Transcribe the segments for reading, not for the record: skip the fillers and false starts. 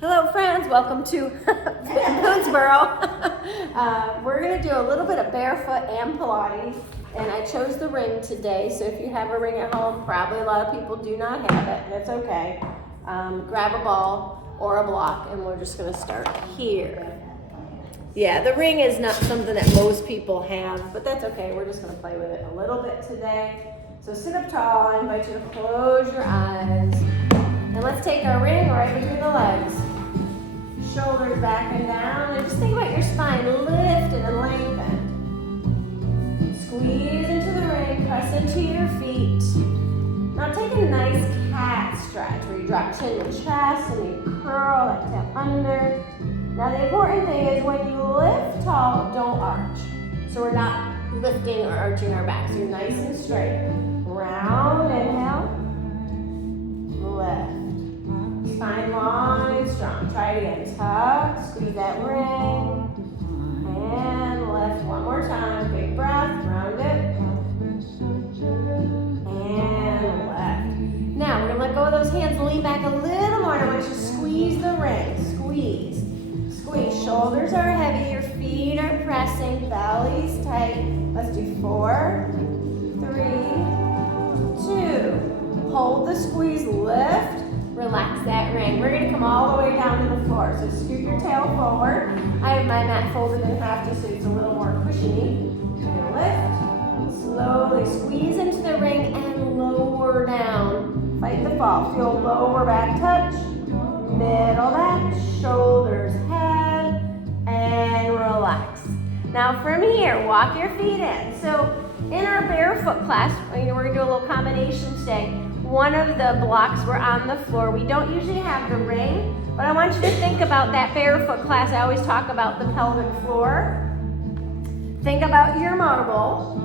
Hello friends, welcome to Boonesboro. We're going to do a little bit of barefoot and Pilates, and I chose the ring today, so if you have a ring at home, probably a lot of people do not have it, and it's okay. Grab a ball or a block, and we're just going to start here. Yeah, the ring is not something that most people have, but that's okay. We're just going to play with it a little bit today. So sit up tall. I invite you to close your eyes. And let's take our ring right between the legs. Shoulders back and down. And just think about your spine lifted and lengthened. Squeeze into the ring. Press into your feet. Now take a nice cat stretch where you drop chin to chest and you curl that tail under. Now the important thing is when you lift tall, don't arch. So we're not lifting or arching our backs. You're nice and straight. Round, inhale. Lift. Spine long and strong. Try it again. Tuck, squeeze that ring, and lift one more time. Big breath, round it, and lift. Now we're gonna let go of those hands, lean back a little more. I want you to squeeze the ring. Squeeze, squeeze. Shoulders are heavy, your feet are pressing, belly's tight. Let's do 4, 3, 2. Hold the squeeze, lift. Relax that ring. We're going to come all the way down to the floor. So scoot your tail forward. I have my mat folded in half just so it's a little more cushiony. You're going to lift. Slowly squeeze into the ring and lower down. Fight the fall. Feel lower back touch. Middle back. Shoulders, head. And relax. Now from here, walk your feet in. So in our barefoot class, we're going to do a little combination today. One of the blocks were on the floor. We don't usually have the ring, but I want you to think about that barefoot class. I always talk about the pelvic floor. Think about your marble.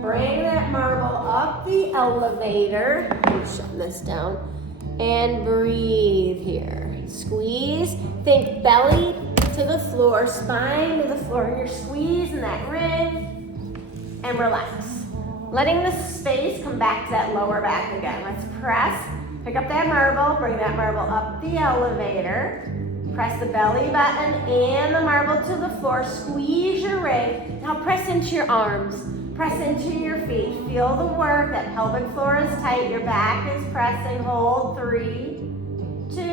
Bring that marble up the elevator. Shut this down. And breathe here. Squeeze. Think belly to the floor, spine to the floor. You're squeezing that ring. And relax. Letting the space come back to that lower back again. Let's press. Pick up that marble. Bring that marble up the elevator. Press the belly button and the marble to the floor. Squeeze your ring. Now press into your arms. Press into your feet. Feel the work. That pelvic floor is tight. Your back is pressing. Hold. 3, 2,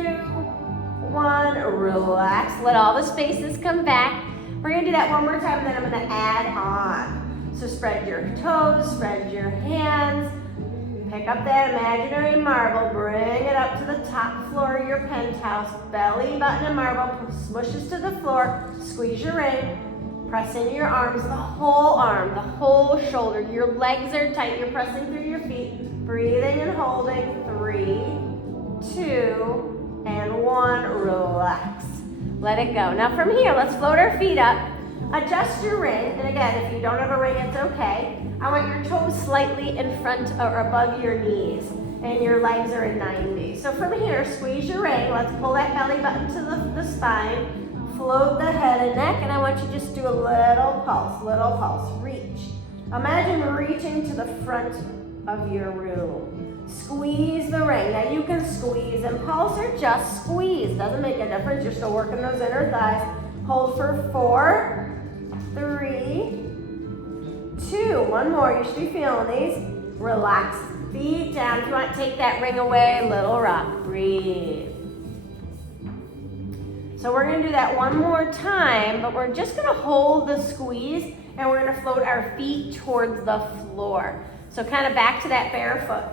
1. Relax. Let all the spaces come back. We're going to do that one more time, and then I'm going to add on. So spread your toes, spread your hands, pick up that imaginary marble, bring it up to the top floor of your penthouse, belly button and marble, smushes to the floor, squeeze your ring, press in your arms, the whole arm, the whole shoulder, your legs are tight, you're pressing through your feet, breathing and holding, 3, 2, and 1, relax. Let it go. Now from here, let's float our feet up. Adjust your ring, and again, if you don't have a ring, it's okay. I want your toes slightly in front or above your knees, and your legs are in 90. So from here, squeeze your ring. Let's pull that belly button to the spine, float the head and neck, and I want you to just do a little pulse, reach. Imagine reaching to the front of your room. Squeeze the ring. Now you can squeeze and pulse or just squeeze. Doesn't make a difference. You're still working those inner thighs. Hold for 4, 3, 2, one more. You should be feeling these. Relax, feet down. If you want to take that ring away, little rock. Breathe. So we're going to do that one more time, but we're just going to hold the squeeze, and we're going to float our feet towards the floor. So kind of back to that barefoot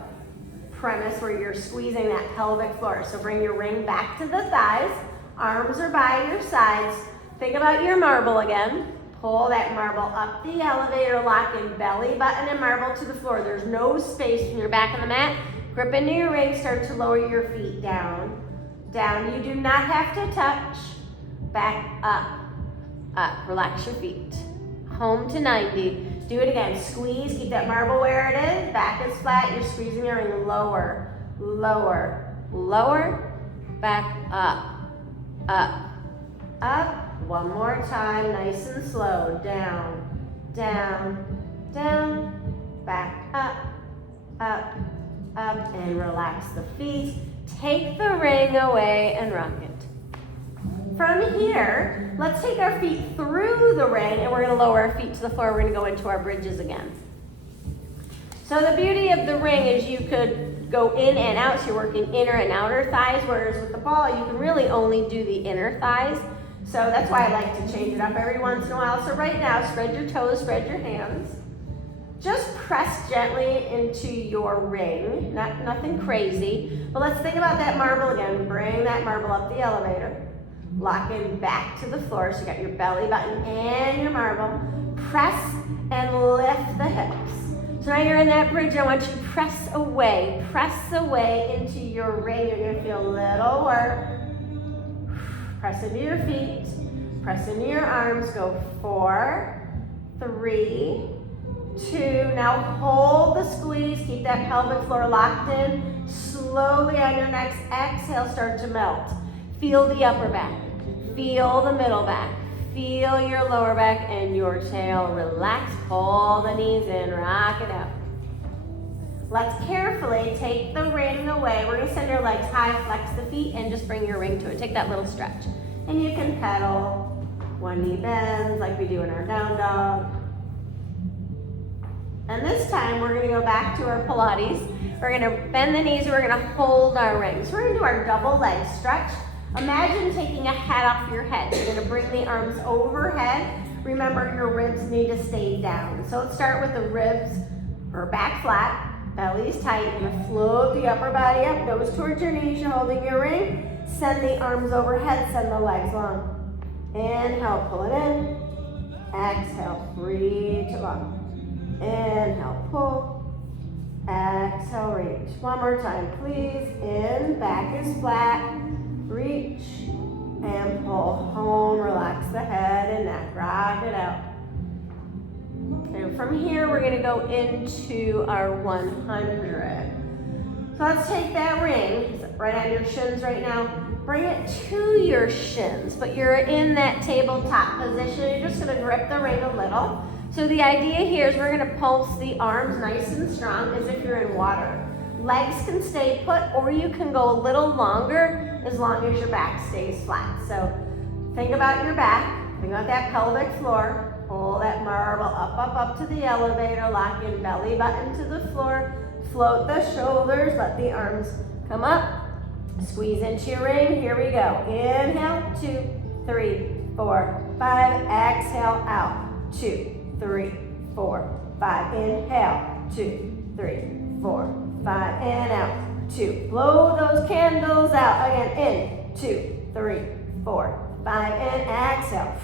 premise where you're squeezing that pelvic floor. So bring your ring back to the thighs. Arms are by your sides. Think about your marble again. Pull that marble up the elevator, lock in belly button and marble to the floor. There's no space when you're back on the mat. Grip into your ring, start to lower your feet down. Down, you do not have to touch. Back up, up. Relax your feet. Home to 90. Do it again. Squeeze, keep that marble where it is. Back is flat, you're squeezing your ring. Lower, lower, lower. Back up, up, up. One more time, nice and slow. Down, down, down. Back up, up, up. And relax the feet. Take the ring away and rock it. From here, let's take our feet through the ring and we're gonna lower our feet to the floor. We're gonna go into our bridges again. So the beauty of the ring is you could go in and out, so you're working inner and outer thighs, whereas with the ball, you can really only do the inner thighs. So that's why I like to change it up every once in a while. So right now, spread your toes, spread your hands. Just press gently into your ring, nothing crazy. But let's think about that marble again. Bring that marble up the elevator. Lock in back to the floor. So you got your belly button and your marble. Press and lift the hips. So now you're in that bridge. I want you to press away into your ring. You're gonna feel a little work. Press into your feet, press into your arms. Go 4, 3, 2. Now hold the squeeze. Keep that pelvic floor locked in. Slowly on your next exhale, start to melt. Feel the upper back. Feel the middle back. Feel your lower back and your tail. Relax. Pull the knees in. Rock it out. Let's carefully take the ring away. We're going to send your legs high, flex the feet, and just bring your ring to it. Take that little stretch. And you can pedal. One knee bends like we do in our down dog. And this time we're going to go back to our Pilates. We're going to bend the knees and we're going to hold our ring. So we're going to do our double leg stretch. Imagine taking a hat off your head. You're going to bring the arms overhead. Remember, your ribs need to stay down. So let's start with the ribs or back flat. Belly's tight. You're going to float the upper body up. Nose towards your knees. You're holding your ring. Send the arms overhead. Send the legs long. Inhale, pull it in. Exhale, reach it long. Inhale, pull. Exhale, reach. One more time, please. In, back is flat. Reach and pull home. Relax the head and neck. Rock it out. And from here, we're going to go into our 100. So let's take that ring, it's right on your shins right now. Bring it to your shins, but you're in that tabletop position. You're just going to grip the ring a little. So the idea here is we're going to pulse the arms nice and strong as if you're in water. Legs can stay put, or you can go a little longer as long as your back stays flat. So think about your back, think about that pelvic floor. Pull that marble up to the elevator. Lock in belly button to the floor. Float the shoulders. Let the arms come up. Squeeze into your ring. Here we go. Inhale, 2, 3, 4, 5. Exhale, out. 2, 3, 4, 5. Inhale, 2, 3, 4, 5. And out. 2. Blow those candles out. Again, in. 2, 3, 4, 5. And exhale.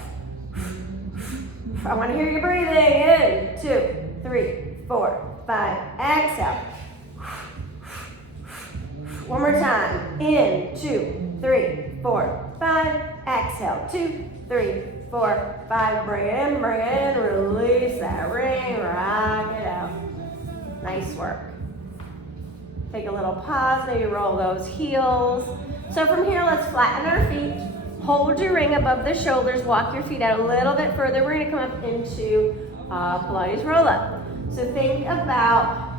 I want to hear you breathing. In. 2, 3, 4, 5. Exhale. One more time. In. 2, 3, 4, 5. Exhale. 2, 3, 4, 5. Bring it in, bring it in. Release that ring. Rock it out. Nice work. Take a little pause. Maybe roll those heels. So from here, let's flatten our feet. Hold your ring above the shoulders. Walk your feet out a little bit further. We're going to come up into Pilates roll-up. So think about,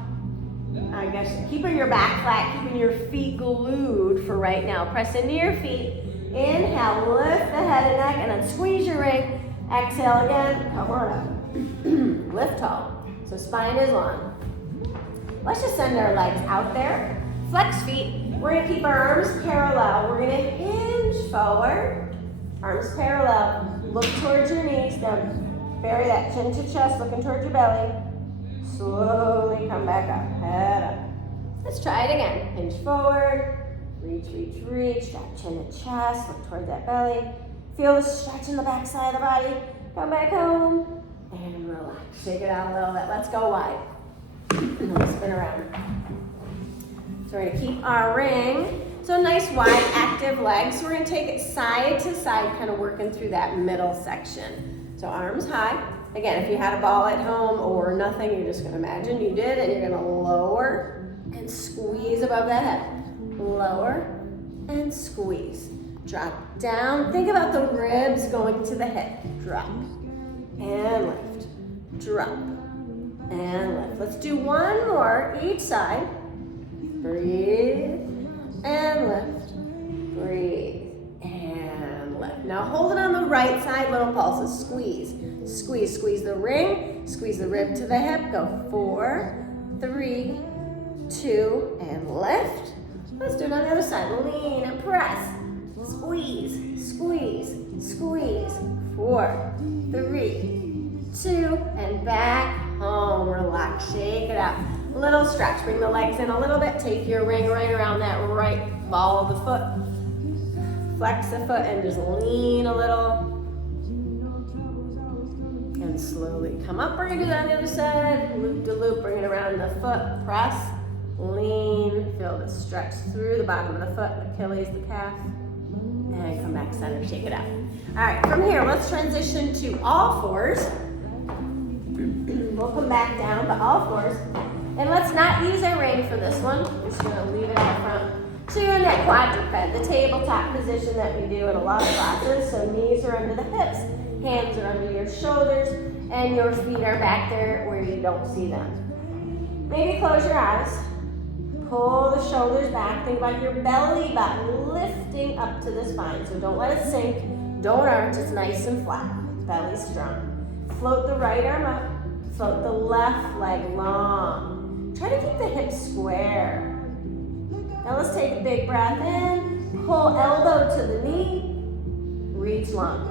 I guess, keeping your back flat, keeping your feet glued for right now. Press into your feet. Inhale, lift the head and neck, and then squeeze your ring. Exhale again. Come on up. Lift tall. So spine is long. Let's just send our legs out there. Flex feet. We're going to keep our arms parallel. We're going to hinge forward. Arms parallel. Look towards your knees. Now bury that chin to chest, looking towards your belly. Slowly come back up. Head up. Let's try it again. Hinge forward. Reach, reach, reach. Drop chin to chest. Look towards that belly. Feel the stretch in the back side of the body. Come back home. And relax. Shake it out a little bit. Let's go wide. And we'll spin around. So we're going to keep our ring. So nice wide active legs. So we're going to take it side to side, kind of working through that middle section. So arms high. Again, if you had a ball at home or nothing, you're just going to imagine you did, and you're going to lower and squeeze above that head. Lower and squeeze. Drop down. Think about the ribs going to the hip. Drop and lift. Drop and lift. Let's do one more each side. Breathe and lift. Breathe and lift. Now Now hold it on the right side, little pulses. Squeeze, squeeze, squeeze the ring, squeeze the rib to the hip. Go 4, 3, 2, and lift. Let's do it on the other side. Lean and press. Squeeze, squeeze, squeeze. 4, 3, 2, and back home. Relax, shake it out. Little stretch, bring the legs in a little bit. Take your ring right around that right ball of the foot. Flex the foot and just lean a little. And slowly come up. We're gonna do that on the other side. Loop to loop, bring it around the foot. Press, lean, feel the stretch through the bottom of the foot, Achilles, the calf. And come back center, shake it out. All right, from here, let's transition to all fours. We'll come back down to all fours. And let's not use our ring for this one. We're just gonna leave it out front. So you're in that quadruped, the tabletop position that we do in a lot of classes. So knees are under the hips, hands are under your shoulders, and your feet are back there where you don't see them. Maybe close your eyes. Pull the shoulders back. Think about your belly button lifting up to the spine. So don't let it sink. Don't arch. It's nice and flat. Belly strong. Float the right arm up. Float the left leg long. Try to keep the hips square. Now let's take a big breath in. Pull elbow to the knee. Reach long.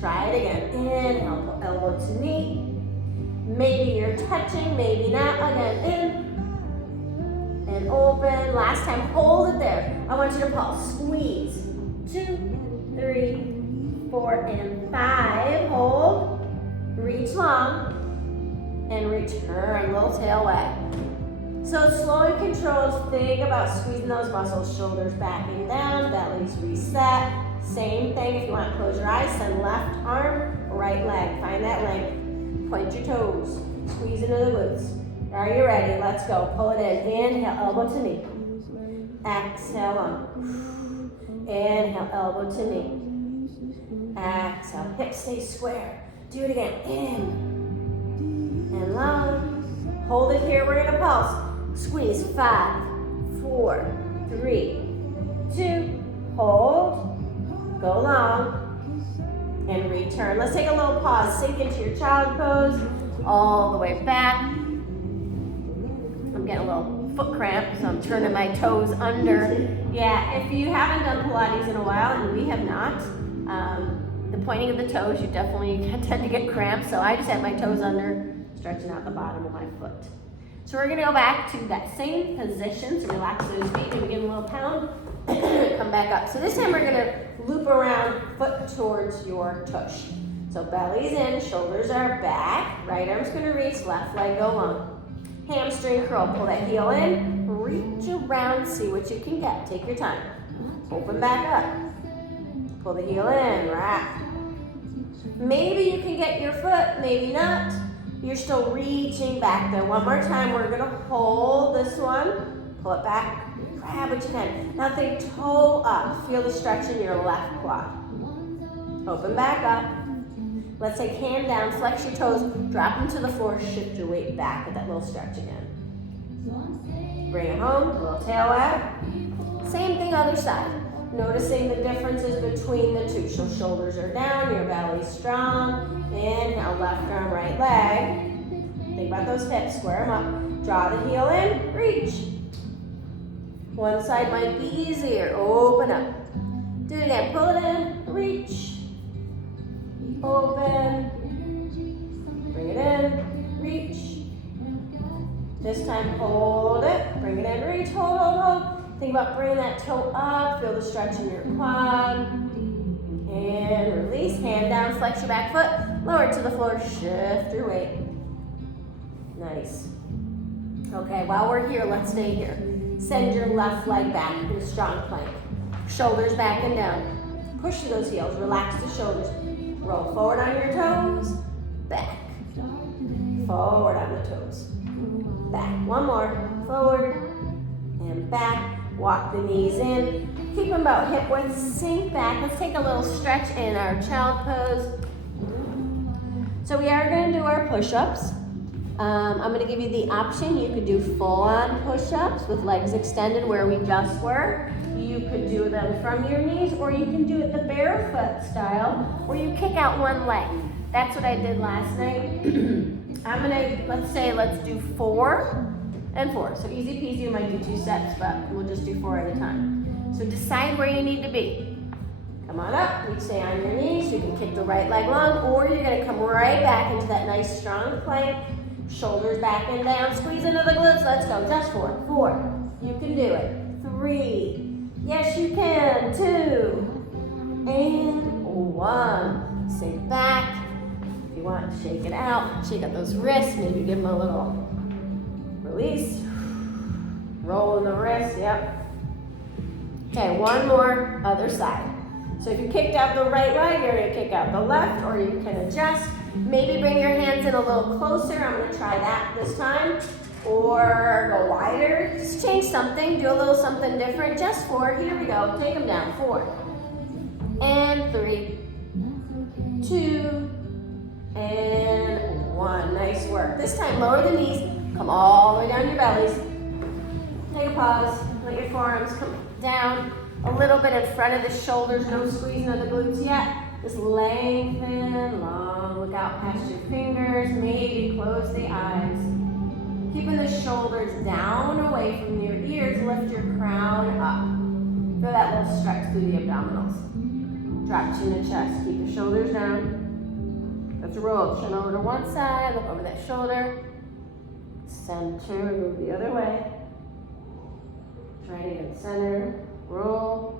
Try it again. Inhale, pull elbow to knee. Maybe you're touching, maybe not. Again, in. And open. Last time, hold it there. I want you to pulse. Squeeze. 2, 3, 4, and 5. Hold. Reach long. And return. Little tail wag. So slow and controlled. Think about squeezing those muscles. Shoulders backing down. Bellies reset. Same thing. If you want to close your eyes, send left arm, right leg. Find that length. Point your toes. Squeeze into the glutes. Are you ready? Let's go. Pull it in. Inhale, elbow to knee. Exhale on. Inhale, elbow to knee. Exhale. Hips stay square. Do it again. In. And long. Hold it here. We're going to pulse. Squeeze. 5, 4, 3, 2. Hold. Go long. And return. Let's take a little pause. Sink into your child pose. All the way back. I'm getting a little foot cramp, so I'm turning my toes under. Yeah, if you haven't done Pilates in a while, and we have not, the pointing of the toes, you definitely tend to get cramps, so I just have my toes under, stretching out the bottom of my foot. So we're gonna go back to that same position, so relax those feet, and begin a little pound, come back up. So this time we're gonna loop around, foot towards your tush. So belly's in, shoulders are back, right arm's gonna reach, left leg go long. Hamstring curl, pull that heel in, reach around, see what you can get. Take your time. Open back up. Pull the heel in, wrap. Maybe you can get your foot, maybe not. You're still reaching back there. One more time, we're gonna hold this one, pull it back, grab what you can. Now think toe up, feel the stretch in your left quad. Open back up. Let's take hand down, flex your toes, drop them to the floor, shift your weight back with that little stretch again. Bring it home, a little tail wag. Same thing other side. Noticing the differences between the two. So shoulders are down, your belly's strong. Inhale, left arm, right leg. Think about those hips, square them up. Draw the heel in, reach. One side might be easier, open up. Do it again, pull it in, reach. Open, bring it in, reach. This time hold it, bring it in, reach, hold, hold, hold. Think about bringing that toe up, feel the stretch in your quad. And release, hand down, flex your back foot, lower it to the floor, shift your weight. Nice. Okay, while we're here, let's stay here. Send your left leg back in a strong plank. Shoulders back and down. Push through those heels, relax the shoulders. Roll forward on your toes, back. Forward on the toes, back. One more, forward and back. Walk the knees in. Keep them about hip width, sink back. Let's take a little stretch in our child pose. So we are gonna do our push-ups. I'm gonna give you the option. You could do full-on push-ups with legs extended where we just were. You could do them from your knees, or you can do it the barefoot style, where you kick out one leg. That's what I did last night. Let's do 4 and 4. So easy peasy, you might do 2 sets, but we'll just do 4 at a time. So decide where you need to be. Come on up, you stay on your knees, you can kick the right leg long, or you're gonna come right back into that nice strong plank, shoulders back and down, squeeze into the glutes, let's go, just 4, 4, you can do it, 3, yes you can, 2, and 1, sink back. If you want, shake it out, shake out those wrists, maybe give them a little release, roll in the wrists, yep. Okay, one more, other side. So if you kicked out the right leg, you're gonna kick out the left, or you can adjust. Maybe bring your hands in a little closer. I'm gonna try that this time. Or go wider, just change something, do a little something different, just 4, here we go, take them down, 4, and 3, 2, and 1, nice work. This time lower the knees, come all the way down your bellies, take a pause, let your forearms come down, a little bit in front of the shoulders, no squeezing of the glutes yet. Just lengthen, long, look out past your fingers, maybe close the eyes. Keeping the shoulders down away from your ears, lift your crown up. Feel that little stretch through the abdominals. Drop chin to chest, keep your shoulders down. Let's roll, chin over to one side, look over that shoulder. Center, move the other way. Try it again, center. Roll,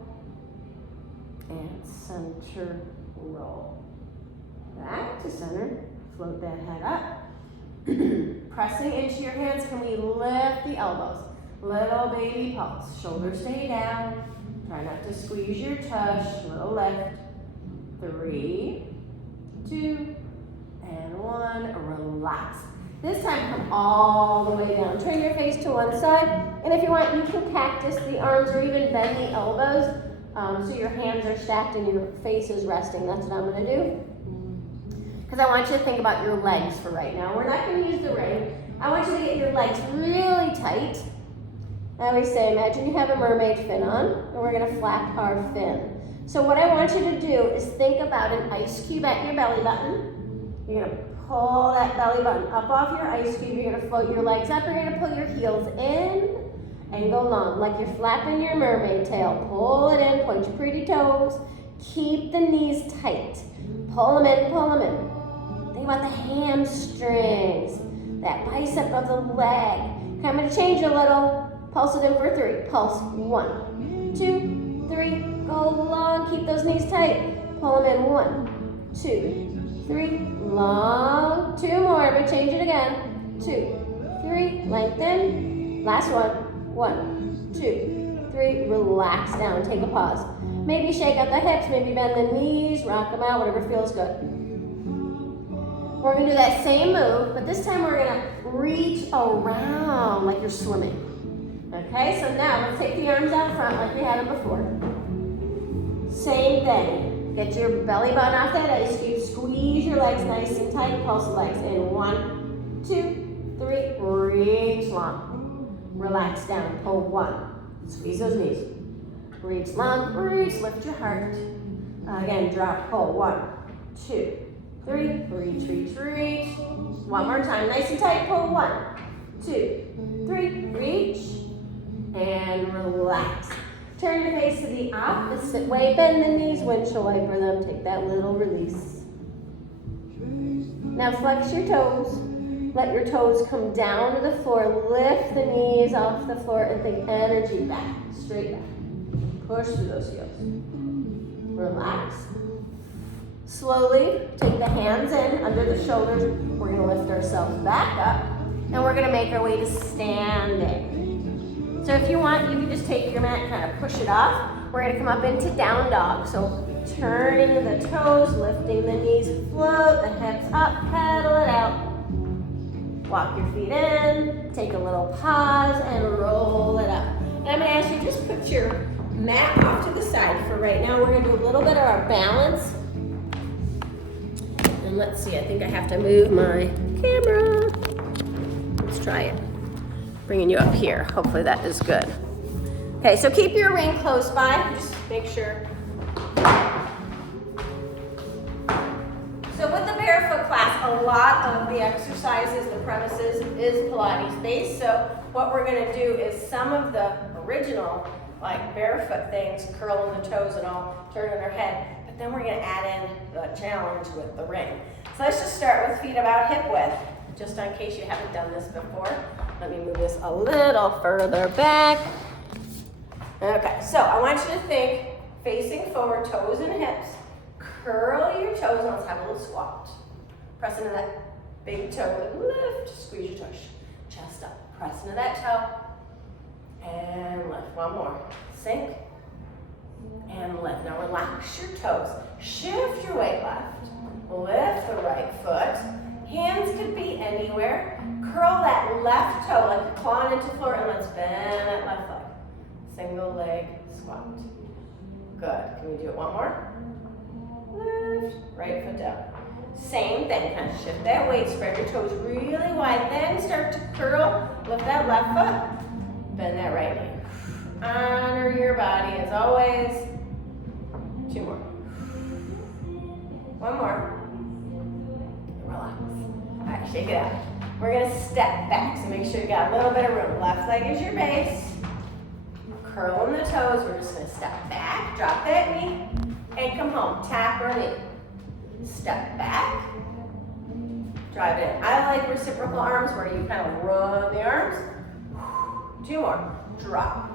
and center, roll. Back to center, float that head up. Pressing into your hands, can we lift the elbows? Little baby pulse, shoulders stay down. Try not to squeeze your tush, little lift. 3, 2, and 1, relax. This time, come all the way down. Turn your face to one side, and if you want, you can cactus the arms or even bend the elbows so your hands are stacked and your face is resting. That's what I'm going to do. Because I want you to think about your legs for right now. We're not going to use the ring. I want you to get your legs really tight. I always say, imagine you have a mermaid fin on, and we're going to flap our fin. So what I want you to do is think about an ice cube at your belly button. You're going to pull that belly button up off your ice cube. You're going to float your legs up. You're going to pull your heels in and go long, like you're flapping your mermaid tail. Pull it in, point your pretty toes. Keep the knees tight. Pull them in, pull them in. Think about the hamstrings, that bicep of the leg. Okay, I'm going to change a little. Pulse it in for 3. Pulse, 1, 2, 3. Go long, keep those knees tight. Pull them in, 1, 2, 3. Long, 2 more, but change it again. 2, 3, lengthen. Last one, 1, 2, 3. Relax down, take a pause. Maybe shake out the hips, maybe bend the knees, rock them out, whatever feels good. We're gonna do that same move, but this time we're gonna reach around like you're swimming. Okay, so now let's take the arms out front like we had them before. Same thing. Get your belly button off that ice cube. Squeeze your legs nice and tight. Pulse the legs in. 1, 2, 3. Reach long. Relax down. Pull 1. Squeeze those knees. Reach long. Reach. Lift your heart. Again, drop. Pull. 1, 2, 3. Reach, reach, reach. One more time. Nice and tight. Pull. 1, 2, 3. Reach. And relax. Turn your face to the opposite way. Bend the knees, windshield wiper them. Take that little release. Now flex your toes. Let your toes come down to the floor. Lift the knees off the floor and think energy back, straight back. Push through those heels. Relax. Slowly take the hands in under the shoulders. We're going to lift ourselves back up and we're going to make our way to standing. So if you want, you can just take your mat and kind of push it off. We're going to come up into down dog. So turning the toes, lifting the knees, float the hips up, pedal it out. Walk your feet in, take a little pause, and roll it up. And I'm going to ask you, just put your mat off to the side for right now. We're going to do a little bit of our balance. And let's see, I think I have to move my camera. Let's try it. Bringing you up here. Hopefully that is good. Okay, Okay, so keep your ring close by. Just make sure. So with the barefoot class, a lot of the exercises, the premises is Pilates based. So what we're gonna do is some of the original, like barefoot things, curling the toes and all, turning their head, but then we're gonna add in the challenge with the ring. So let's just start with feet about hip width, just in case you haven't done this before. Let me move this a little further back. Okay, so I want you to think facing forward, toes and hips. Curl your toes and let's have a little squat. Press into that big toe, lift, squeeze your tush. Chest up, press into that toe, and lift. One more, sink, and lift. Now relax your toes. Shift your weight left. Lift the right foot. Hands could be anywhere. Curl that left toe like you're clawing into the floor, and let's bend that left leg. Single leg squat. Good. Can we do it one more? Lift, right foot down. Same thing, kind of shift that weight, spread your toes really wide, then start to curl, lift that left foot, bend that right knee. Honor your body as always. Two more. One more. Relax. All right, shake it out. We're gonna step back, so make sure you got a little bit of room. Left leg is your base. Curling the toes, we're just gonna step back, drop that knee, and come home, tap or knee. Step back, drive it in. I like reciprocal arms where you kind of run the arms. Two more, drop,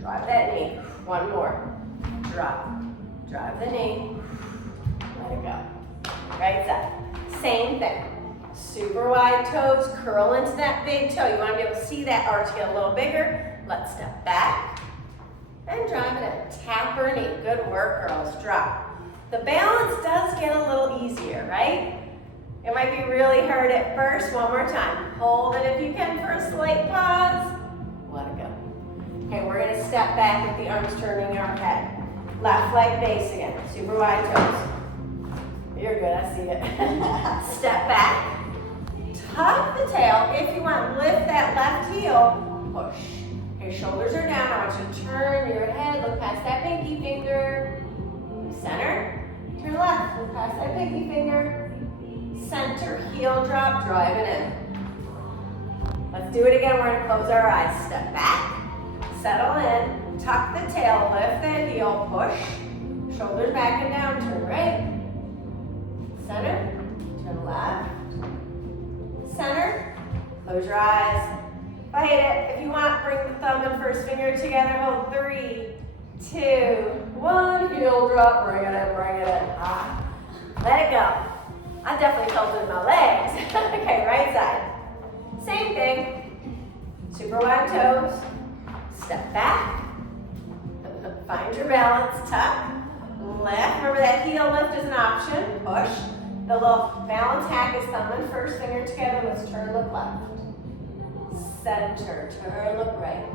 drive that knee. One more, drop, drive the knee, let it go. Right side, same thing. Super wide toes, curl into that big toe. You want to be able to see that arch get a little bigger. Let's step back and drive it in. Tap or knee. Good work, girls. Drop. The balance does get a little easier, right? It might be really hard at first. One more time. Hold it if you can for a slight pause. Let it go. Okay, we're going to step back with the arms turning our head. Left leg base again. Super wide toes. You're good, I see it. Step back. Tuck the tail. If you want, lift that left heel. Push. Your shoulders are down. I want you to turn your head. Look past that pinky finger. Center. Turn left. Look past that pinky finger. Center. Heel drop. Drive it in. Let's do it again. We're going to close our eyes. Step back. Settle in. Tuck the tail. Lift that heel. Push. Shoulders back and down. Turn right. Center. Turn left. Center. Close your eyes. Fight it. If you want, bring the thumb and first finger together. Hold 3, 2, 1. Heel drop. Bring it in. Bring it in. Ah. Let it go. I definitely felt it in my legs. Okay, right side. Same thing. Super wide toes. Step back. Find your balance. Tuck. Lift. Remember that heel lift is an option. Push. The little balance hack is thumb and first finger together. Let's turn, look left. Center, turn, look right.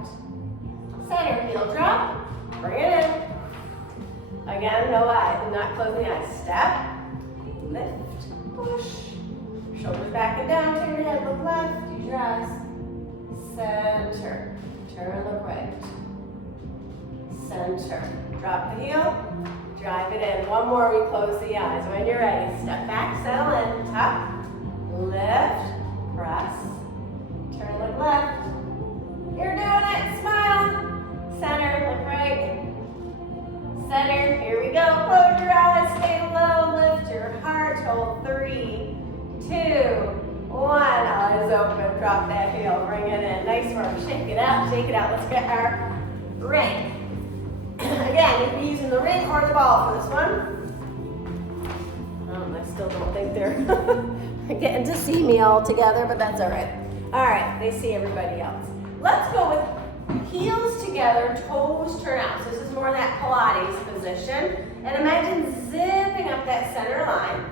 Center, heel drop. Bring it in. Again, no eyes, not closing the eyes. Step, lift, push. Shoulders back and down, turn your head, look left. Use your eyes. Center, turn, look right. Center, drop the heel. Drive it in. One more, we close the eyes. When you're ready, step back, settle in, tuck, lift, press, turn, look left. You're doing it, smile. Center, look right. Center, here we go. Close your eyes, stay low, lift your heart. Hold 3, 2, 1. Eyes open, drop that heel, bring it in. Nice work, shake it out, shake it out. Let's get our ring. Again, you can be using the ring or the ball for this one. I still don't think they're getting to see me all together, but that's all right. All right, they see everybody else. Let's go with heels together, toes turn out. So this is more that Pilates position. And imagine zipping up that center line.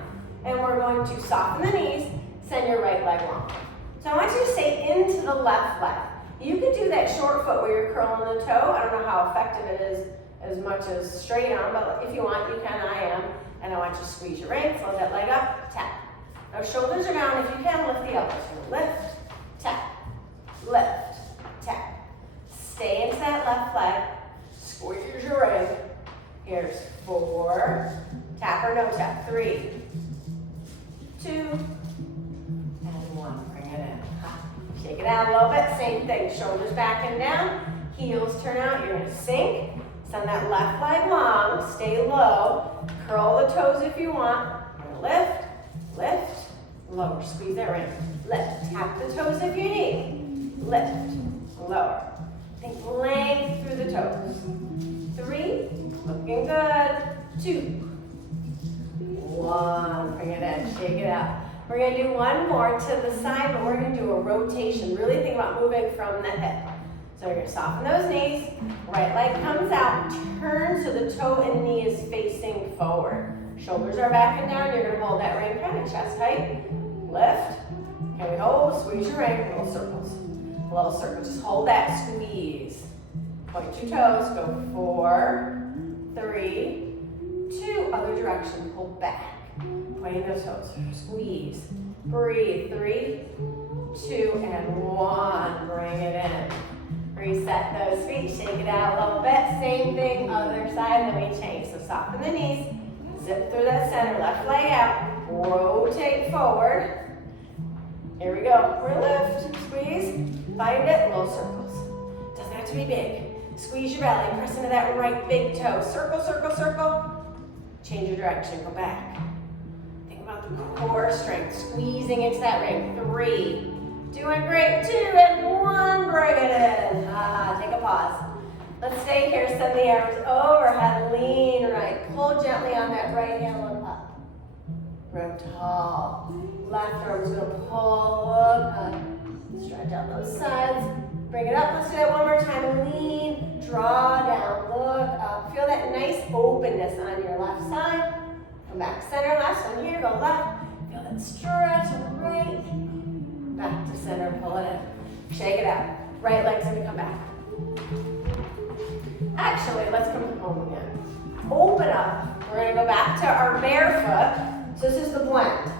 And we're going to soften the knees, send your right leg long. So I want you to stay into the left leg. You could do that short foot where you're curling the toe. I don't know how effective it is as much as straight on, but if you want, you can. I am. And I want you to squeeze your right, close that leg up, tap. Now shoulders are down. If you can, lift the elbows. So lift, tap, lift, tap. Stay into that left leg. Squeeze your ring. Here's 4. Tap or no tap. 3, 2, and 1. Bring it in. Shake it out a little bit. Same thing. Shoulders back and down. Heels turn out. You're going to sink. Send that left leg long. Stay low. Curl the toes if you want. Lift, lift, lower. Squeeze that ring. Lift. Tap the toes if you need. Lift, lower. Think length through the toes. 3, looking good. 2, 1. Bring it in. Shake it out. We're going to do one more to the side, but we're going to do a rotation. Really think about moving from the hip. So you're going to soften those knees. Right leg comes out. Turn so the toe and knee is facing forward. Shoulders are back and down. You're going to hold that ring kind of chest height. Lift. Can we hold? Squeeze your ring. Little circles. Little circle. Just hold that squeeze. Point your toes. Go 4, 3, 2. Other direction. Pull back. Pointing those toes. Squeeze. Breathe. 3, 2, and 1. Bring it in. Reset those feet. Shake it out a little bit. Same thing. Other side. Then we change. So soften the knees. Zip through that center. Left leg out. Rotate forward. Here we go. We're lift. Squeeze. Find it. Little circles. Doesn't have to be big. Squeeze your belly. Press into that right big toe. Circle, circle, circle. Change your direction. Go back. Think about the core strength. Squeezing into that ring. 3. Doing great. 2 and 1. Bring it in. Take a pause. Let's stay here. Send the arms overhead. Lean right. Pull gently on that right hand. Look up. Grow tall. Left arm's going to pull. Look up. Stretch out those sides. Bring it up. Let's do that one more time. Lean. Draw down. Look up. Feel that nice openness on your left side. Come back center. Last one here. Go left. Feel that stretch. Right. Back to center. Pull it in. Shake it out. Right leg's going to come back. Actually, let's come home again. Open up. We're going to go back to our barefoot. So this is the blend.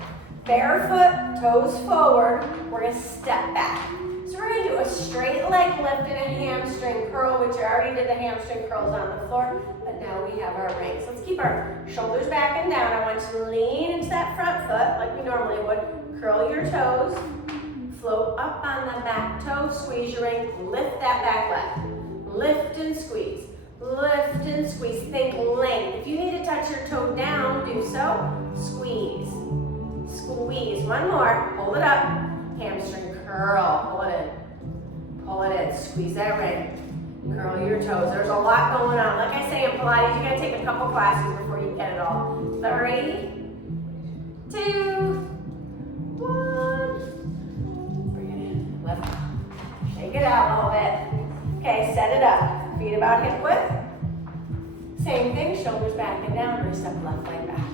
Barefoot, toes forward. We're going to step back. So we're going to do a straight leg lift and a hamstring curl, which I already did the hamstring curls on the floor, but now we have our rings. Let's keep our shoulders back and down. I want you to lean into that front foot like we normally would. Curl your toes. Float up on the back toe. Squeeze your ring. Lift that back leg. Lift and squeeze. Lift and squeeze. Think length. If you need to touch your toe down, do so. Squeeze. Squeeze. One more. Hold it up. Hamstring curl. Pull it in. Pull it in. Squeeze that ring. Curl your toes. There's a lot going on. Like I say in Pilates, you gotta take a couple classes before you get it all. 3, 2, 1. Bring it in. Lift. Shake it out a little bit. Okay, set it up. Feet about hip width. Same thing, shoulders back and down. We're step left leg back.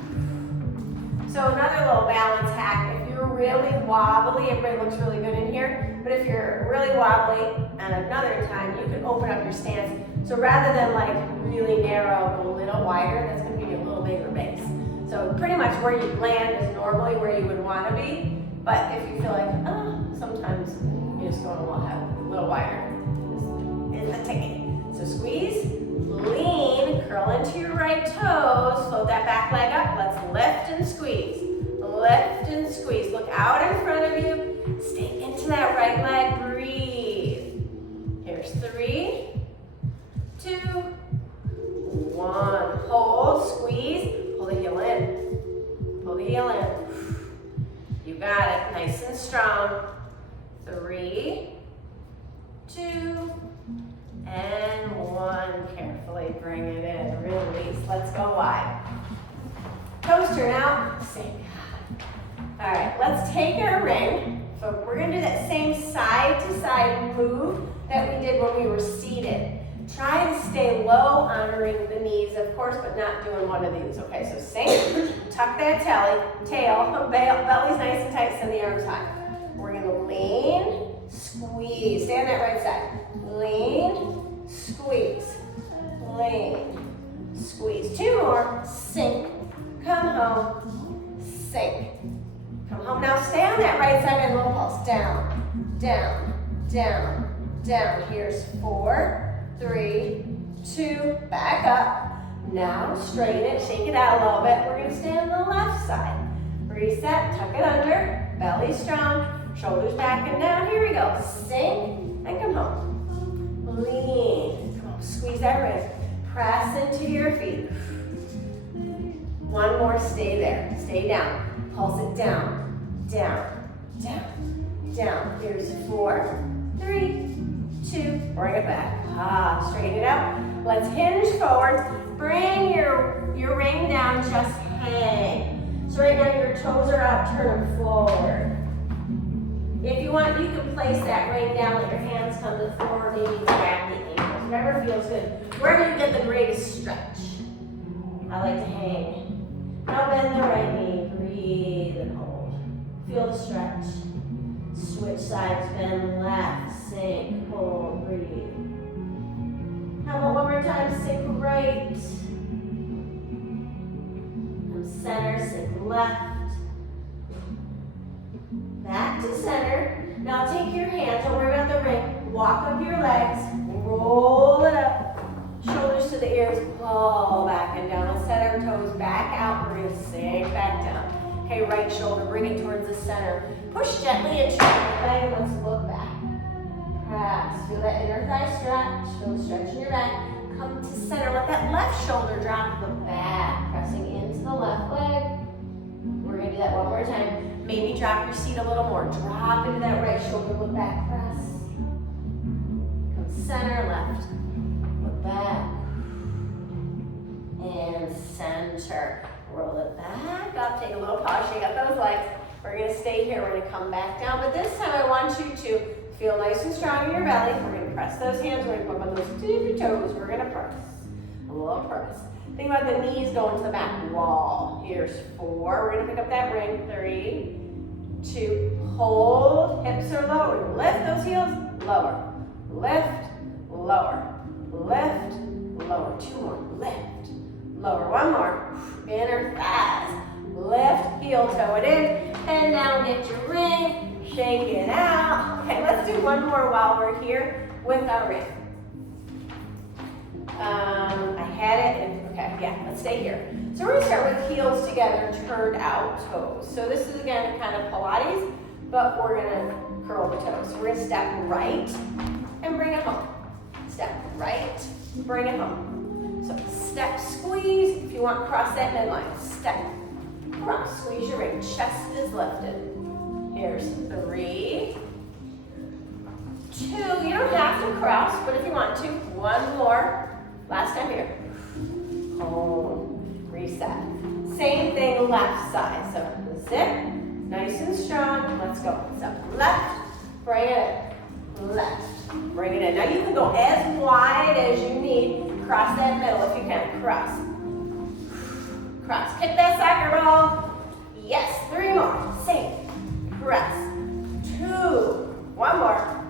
So another little balance hack. If you're really wobbly, everybody looks really good in here, but if you're really wobbly at another time, you can open up your stance. So rather than like really narrow, go a little wider, that's going to give you a little bigger base. So pretty much where you land is normally where you would want to be, but if you feel like, sometimes you just go a little wider. Is the ticket. So squeeze, lean, curl into your right toes, float that back leg up. Let's lift and squeeze. Lift and squeeze. Look out in front of you. Stay into that right leg. Breathe. Here's 3, 2, 1. Hold, squeeze, pull the heel in. Pull the heel in. You got it. Nice and strong. 3, 2, and 1. Carefully bring it in. Release. Let's go wide. Toes turn out. Sink. All right, let's take our ring. So we're going to do that same side-to-side move that we did when we were seated. Try and stay low, honoring the knees, of course, but not doing one of these. Okay, so sink. Tuck that tail. Belly's nice and tight. Send the arms high. We're going to lean, squeeze. Stay on that right side. Lean, squeeze, lean, squeeze. 2 more. Sink. Come home. Sink. Come home. Now stay on that right side and little pulse. Down, down, down, down. Here's 4, 3, 2, back up. Now straighten it, shake it out a little bit. We're gonna stay on the left side. Reset, tuck it under, belly strong, shoulders back and down. Here we go. Sink and come home. Lean. Come on, squeeze that wrist. Press into your feet. One more, stay there. Stay down. Pulse it down, down, down, down. Here's 4, 3, 2, bring it back. Straighten it out. Let's hinge forward. Bring your ring down, just hang. So right now your toes are out, turn them forward. If you want, you can place that ring down, let your hands come to the floor, maybe grab the ankles, whatever feels good. Wherever you get the greatest stretch. I like to hang. Now bend the right knee, breathe and hold. Feel the stretch. Switch sides, bend left, sink, hold, breathe. How about one more time, sink right. Come center, sink left. Back to center. Now take your hands, don't worry about the ring. Walk up your legs, roll it up. Shoulders to the ears, pull back and down. Let's set our toes back out. We're gonna sink back down. Okay, right shoulder, bring it towards the center. Push gently into your leg and let's look back. Press, feel that inner thigh stretch. Feel the stretch in your back. Come to center, let that left shoulder drop the back. Pressing into the left leg. We're gonna do that one more time. Maybe drop your seat a little more. Drop into that right shoulder, look back, press. Come center, left. Look back. And center. Roll it back up, take a little pause, shake out those legs. We're gonna stay here, we're gonna come back down, but this time I want you to feel nice and strong in your belly. We're gonna press those hands, we're gonna put on those tippy toes, we're gonna press. A little press. Think about the knees going to the back wall. Here's 4, we're gonna pick up that ring. 3, 2, hold, hips are lower. Lift those heels, lower. Lift, lower. Lift, lower. 2 more, lift, lower. 1 more. Inner thighs. Lift, heel toe it in. Bend down, get your ring. Shake it out. Okay, let's do one more while we're here with our ring. I had it, and okay, yeah, let's stay here. So we're gonna start with heels together, turned out toes. So this is again kind of Pilates, but we're gonna curl the toes. So we're gonna step right and bring it home. Step right, bring it home. So step, squeeze. If you want, cross that midline. Step, cross, squeeze your ring. Chest is lifted. Here's 3, 2. You don't have to cross, but if you want to, 1 more. Last time here. Home. Reset. Same thing, left side. So zip, nice and strong. Let's go. So left, bring it in. Left, bring it in. Now you can go as wide as you need. Cross that middle if you can. Cross. Cross. Kick that soccer ball. Yes. 3 more. Same. Press. 2. 1 more.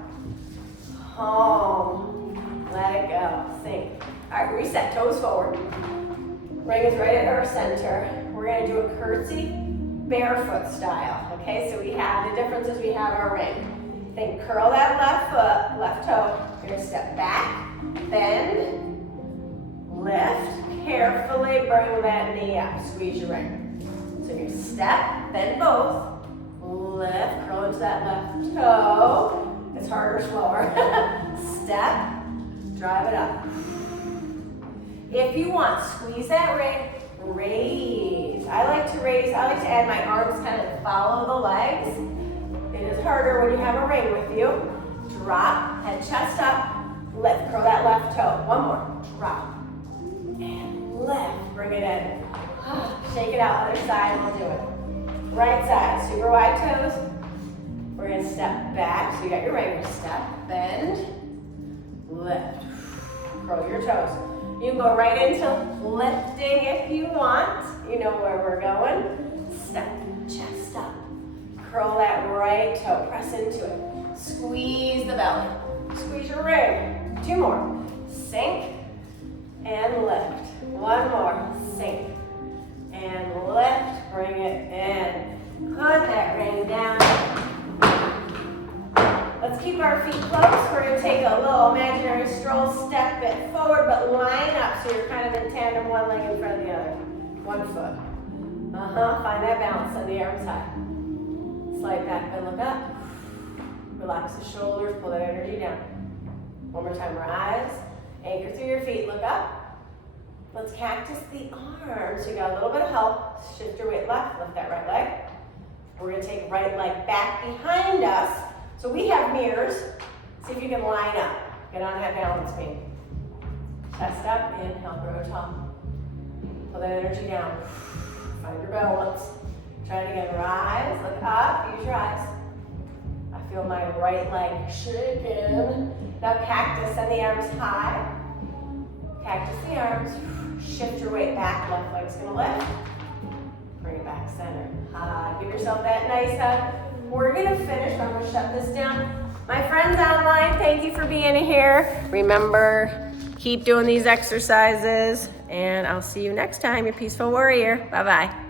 Home. Let it go. Sink. All right, reset, toes forward. Ring is right at our center. We're gonna do a curtsy, barefoot style, okay? So we have, the difference is we have our ring. Then curl that left foot, left toe. You're gonna step back, bend, lift, carefully bring that knee up, squeeze your ring. So you're gonna step, bend both, lift, curl into that left toe. It's harder, slower. Step, drive it up. If you want, squeeze that ring, raise. I like to add my arms kind of follow the legs. It is harder when you have a ring with you. Drop, head, chest up, lift, curl that left toe. 1 more, drop, and lift, bring it in. Shake it out, other side, we'll do it. Right side, super wide toes. We're gonna step back, so you got your ring, step, bend, lift, curl your toes. You can go right into lifting if you want. You know where we're going. Step, chest up. Curl that right toe, press into it. Squeeze the belly. Squeeze your ring. 2 more. Sink and lift. 1 more. Sink and lift. Bring it in. Put that ring down. Let's keep our feet close. We're going to take a so you're kind of in tandem, one leg in front of the other. One foot. Find that balance, send the arms high. Slide back and look up. Relax the shoulders, pull that energy down. One more time, rise. Anchor through your feet, look up. Let's cactus the arms. You got a little bit of help. Shift your weight left, lift that right leg. We're gonna take right leg back behind us. So we have mirrors. See if you can line up. Get on that balance beam. Chest up, inhale, grow tall. Pull that energy down. Find your balance. Try it again, rise, look up, use your eyes. I feel my right leg shaking. Now cactus, send the arms high. Cactus the arms. Shift your weight back, left leg's gonna lift. Bring it back center. High. Give yourself that nice hug. We're gonna finish, I'm gonna shut this down. My friends online, thank you for being here. Remember, keep doing these exercises, and I'll see you next time, your peaceful warrior. Bye-bye.